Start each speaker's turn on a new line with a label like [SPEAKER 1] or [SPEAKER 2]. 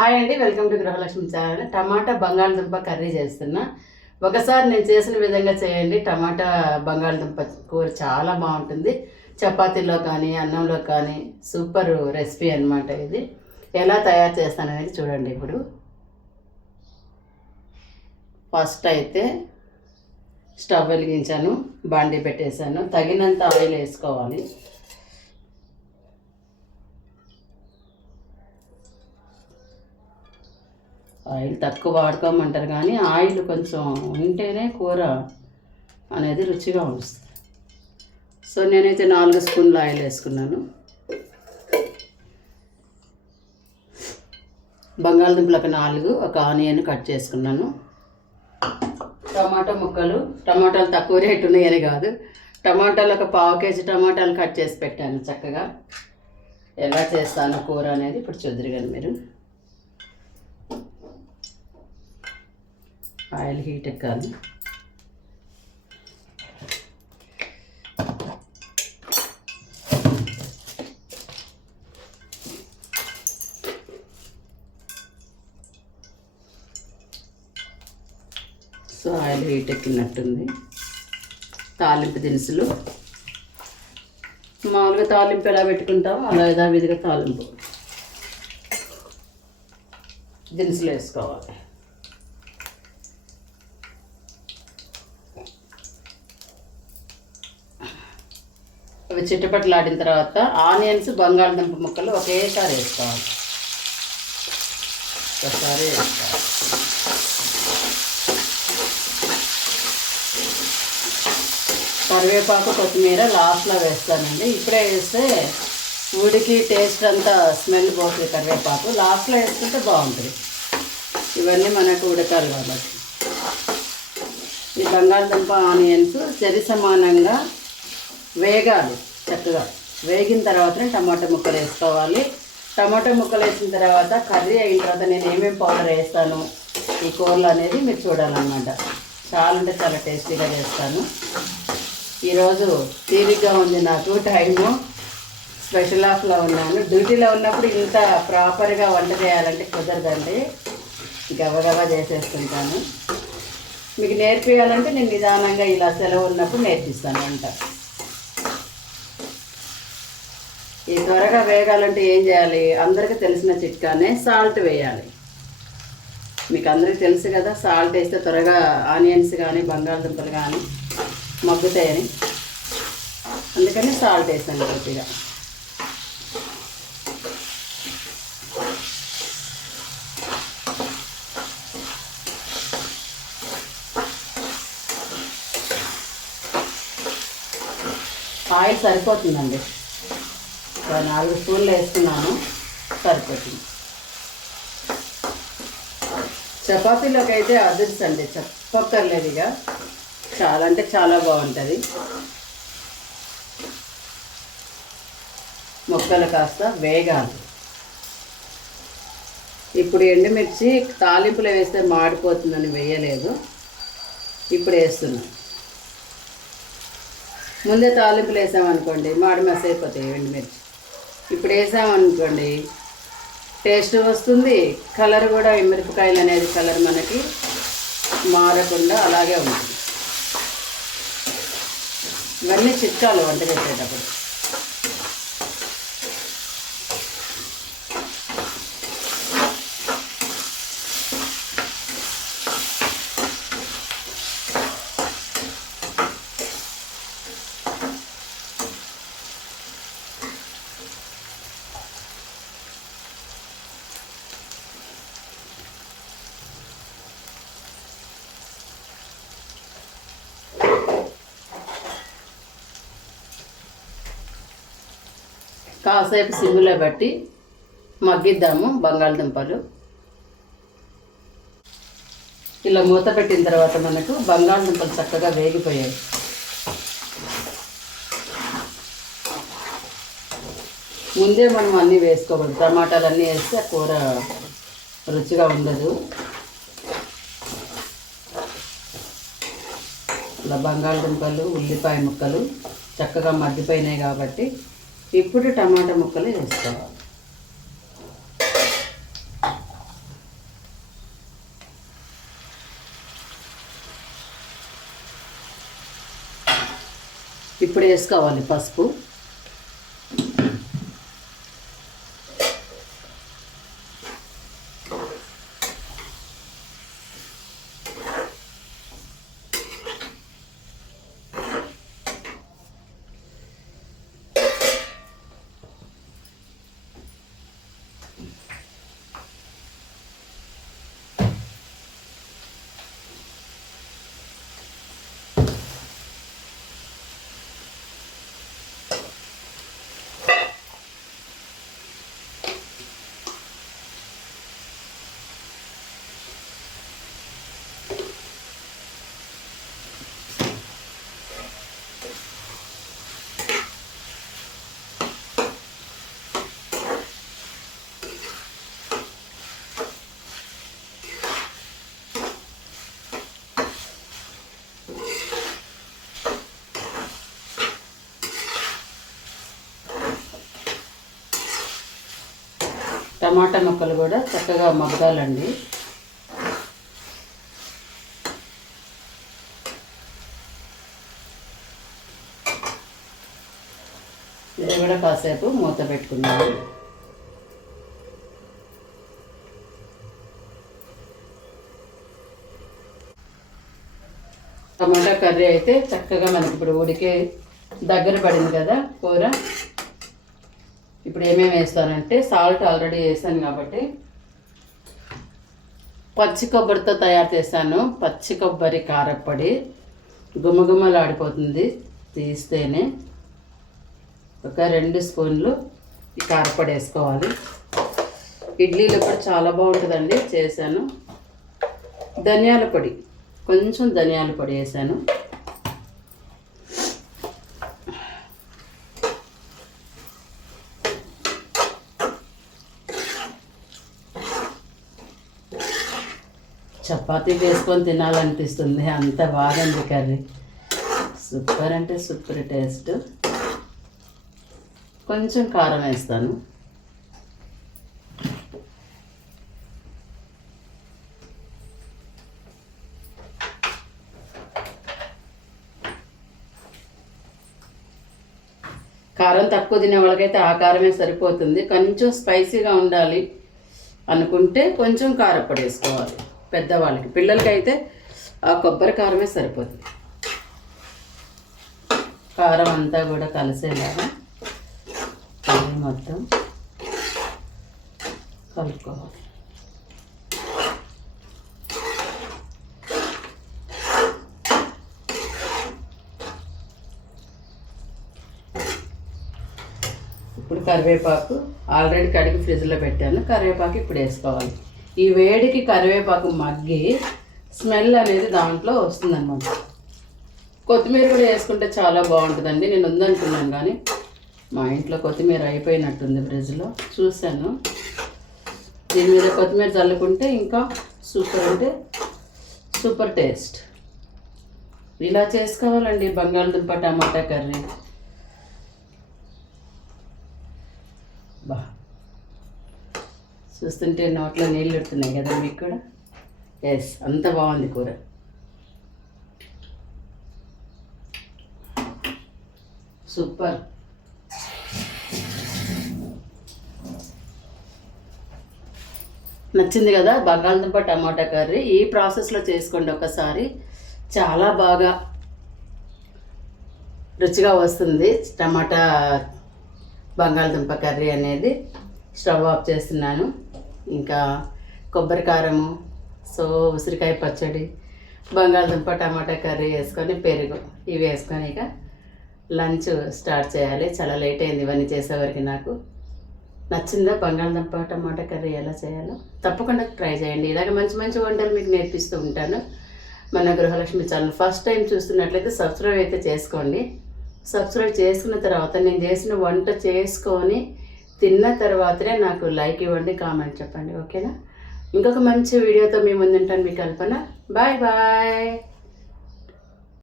[SPEAKER 1] Hi అండి welcome to Gruhalakshmi channel. టమాటా బంగాళదుంప curry చేస్తున్నా. ఒకసారి నేను చేసిన విధంగా చేయండి. టమాటా బంగాళదుంప కూర చాలా బాగుంటుంది. చపాతీలో కానీ అన్నంలో కానీ సూపర్ రెసిపీ అన్నమాట ఇది. ఎలా తయారు చేస్తాననేది చూడండి ఇప్పుడు. ఫస్ట్ అయితే స్టవ్ వెలిగించాను బాండీ పెట్టేశాను. తగినంత ఆయిల్ వేసుకోవాలి. ఆయిల్ తక్కువ వాడుకోమంటారు కానీ ఆయిల్ కొంచెం ఉంటేనే కూర అనేది రుచిగా వస్తుంది. సో నేనైతే నాలుగు స్పూన్ల ఆయిల్ వేసుకున్నాను. బంగాళదుంపలు ఒక నాలుగు ఒక ఆనియన్ కట్ చేసుకున్నాను. టమాటా ముక్కలు టమాటాలు తక్కువ రేటు ఉన్నాయని కాదు. టమాటాలు ఒక పావు కేజీ టమాటాలు కట్ చేసి పెట్టాను చక్కగా. ఎలా చేస్తాను కూర అనేది ఇప్పుడు చూద్దరు కానీ మీరు. ఆయిల్ హీట్ ఎక్కాలి. సో ఆయిల్ హీట్ ఎక్కినట్టుంది. తాలింపు దినుసులు. మామూలుగా తాలింపు ఎలా పెట్టుకుంటామో అలా యథావిధిగా తాలింపు. దినుసులు వేసుకోవాలి. అవి చిట్టపట్లాడిన తర్వాత ఆనియన్స్ బంగాళదుంప ముక్కలు ఒకేసారి వేసుకోవాలి. ఒకసారి వేసుకోవాలి. కరివేపాకు కొత్తిమీర లాస్ట్లో వేస్తానండి. ఇప్పుడే వేస్తే ఉడికి టేస్ట్ అంతా స్మెల్ పోతుంది కరివేపాకు. లాస్ట్లో వేసుకుంటే బాగుంటుంది. ఇవన్నీ మనకు ఉడకాలి కాబట్టి. ఈ బంగాళదుంప ఆనియన్స్ సరి సమానంగా వేగాలి. చక్కగా వేగిన తర్వాతనే టమాటా ముక్కలు వేసుకోవాలి. టమాటా ముక్కలు వేసిన తర్వాత కర్రీ అయిన తర్వాత నేను ఏమేమి పౌడర్ వేస్తాను ఈ కూరలు అనేది మీరు చూడాలన్నమాట. చాలా అంటే చాలా టేస్టీగా చేస్తాను. ఈరోజు తీరిగ్గా ఉంది నాకు టైము. స్పెషల్ ఆఫ్లో ఉన్నాను. డ్యూటీలో ఉన్నప్పుడు ఇంత ప్రాపర్గా వంట చేయాలంటే కుదరదండి. గబగబా చేసేస్తుంటాను. మీకు నేర్పించాలంటే నేను నిదానంగా ఇలా సెలవు ఉన్నప్పుడు నేర్పిస్తాను వంట. ఈ త్వరగా వేగాలంటే ఏం చేయాలి? అందరికీ తెలిసిన చిట్కానే సాల్ట్ వేయాలి. మీకు అందరికీ తెలుసు కదా సాల్ట్ వేస్తే త్వరగా ఆనియన్స్ కానీ బంగాళదుంపలు కానీ మగ్గుతాయని. అందుకని సాల్ట్ వేసాను కొద్దిగా. ఆయిల్ సరిపోతుందండి. ఒక నాలుగు స్పూన్లు వేసుకున్నాను. సరిపోతుంది. చపాతీలోకి అయితే అదుర్స్ అండి చెప్పక్కర్లేదు ఇక. చాలా అంటే చాలా బాగుంటుంది. మొక్కలు కాస్త వేగాలి. ఇప్పుడు ఎండుమిర్చి తాలింపులో వేస్తే మాడిపోతుందని వేయలేదు. ఇప్పుడు వేస్తున్నాం. ముందే తాలింపులు వేసామనుకోండి మాడి మస్ అయిపోతాయి ఎండుమిర్చి. ఇప్పుడు వేసామనుకోండి టేస్ట్ వస్తుంది కలర్ కూడా ఈ మిరపకాయలు అనేది కలర్ మనకి మారకుండా అలాగే ఉంటుంది. ఇవన్నీ చిట్కాలు వంట చేసేటప్పుడు. కాసేపు సిమ్లో పెట్టి మగ్గిద్దాము బంగాళదుంపలు. ఇలా మూత పెట్టిన తర్వాత మనకు బంగాళదుంపలు చక్కగా వేగిపోయాయి. ముందే మనం అన్నీ వేసుకోకూడదు. టమాటాలు అన్నీ వేస్తే ఆ కూర రుచిగా ఉండదు. ఇలా బంగాళదుంపలు ఉల్లిపాయ ముక్కలు చక్కగా మగ్గిపోయినాయి కాబట్టి ఇప్పుడు టమాటా ముక్కలు వేసుకోవాలి ఇప్పుడు వేసుకోవాలి పసుపు. టమాటా ముక్కలు కూడా చక్కగా మగ్గాలండి. ఇది కూడా కాసేపు మూత పెట్టుకున్నాము టమాటా కర్రీ అయితే చక్కగా మనకి ఇప్పుడు ఉడికే దగ్గర పడింది కదా కూర. ఇప్పుడు ఏమేమి వేస్తానంటే సాల్ట్ ఆల్రెడీ వేసాను కాబట్టి పచ్చి కొబ్బరితో తయారు చేశాను. పచ్చి కొబ్బరి కారప్పొడి గుమగుమలాడిపోతుంది తీస్తేనే. ఒక రెండు స్పూన్లు ఈ కారపొడి వేసుకోవాలి. ఇడ్లీలు కూడా చాలా బాగుంటుందండి చేశాను. ధనియాల పొడి కొంచెం ధనియాల పొడి వేసాను చపాతీ చేసుకొని తినాలనిపిస్తుంది. అంత బాగుంది కర్రీ. సూపర్ అంటే సూపర్ టేస్ట్. కొంచెం కారం వేస్తాను. కారం తక్కువ తినే వాళ్ళకైతే ఆ కారమే సరిపోతుంది. కొంచెం స్పైసీగా ఉండాలి అనుకుంటే కొంచెం కారప్పొడి వేసుకోవాలి. పెద్దవాళ్ళకి. పిల్లలకైతే ఆ కొబ్బరి కారమే సరిపోతుంది. కారం అంతా కూడా కలిసేలాగా మొత్తం కలుపుకోవాలి. ఇప్పుడు కరివేపాకు ఆల్రెడీ కడిగి ఫ్రిడ్జ్లో పెట్టాను. కరివేపాకు ఇప్పుడు వేసుకోవాలి. ఈ వేడికి కరివేపాకు మగ్గి స్మెల్ అనేది దాంట్లో వస్తుందన్నమాట. కొత్తిమీర కూడా వేసుకుంటే చాలా బాగుంటుందండి. నేను ఉందనుకున్నాను కానీ మా ఇంట్లో కొత్తిమీర అయిపోయినట్టుంది ఫ్రిడ్జ్లో. చూశాను. దీని మీద కొత్తిమీర చల్లుకుంటే ఇంకా సూపర్ అంటే సూపర్ టేస్ట్. ఇలా చేసుకోవాలండి బంగాళదుంప టమాటా కర్రీ. బా. చూస్తుంటే నోట్లో నీళ్ళు పెడుతున్నాయి కదా మీకు కూడా? ఎస్ అంత బాగుంది కూర. సూపర్ నచ్చింది కదా బంగాళదుంప టమాటా కర్రీ? ఈ ప్రాసెస్లో చేసుకోండి ఒకసారి. చాలా బాగా రుచిగా వస్తుంది టమాటా బంగాళదుంప కర్రీ అనేది. స్టవ్ ఆఫ్ చేస్తున్నాను. ఇంకా కొబ్బరి కారము సో ఉసిరికాయ పచ్చడి బంగాళదుంప టమాటా కర్రీ వేసుకొని పెరుగు. ఇవి వేసుకొని ఇక లంచ్ స్టార్ట్ చేయాలి. చాలా లేట్ అయింది ఇవన్నీ చేసేవరకు నాకు. నచ్చిందా బంగాళదుంప టమాటా కర్రీ ఎలా చేయాలో? తప్పకుండా ట్రై చేయండి. ఇలాగ మంచి మంచి వంటలు మీకు నేర్పిస్తూ ఉంటాను. మన గృహలక్ష్మి ఛానల్ ఫస్ట్ టైం చూస్తున్నట్లయితే సబ్స్క్రైబ్ అయితే చేసుకోండి. సబ్స్క్రైబ్ చేసుకున్న తర్వాత నేను చేసిన వంట చేసుకొని తిన్న తర్వాతనే నాకు లైక్ ఇవ్వండి కామెంట్ చెప్పండి ఓకేనా? ఇంకొక మంచి వీడియోతో మీ ముందుంటాను మీ కల్పన. Bye bye.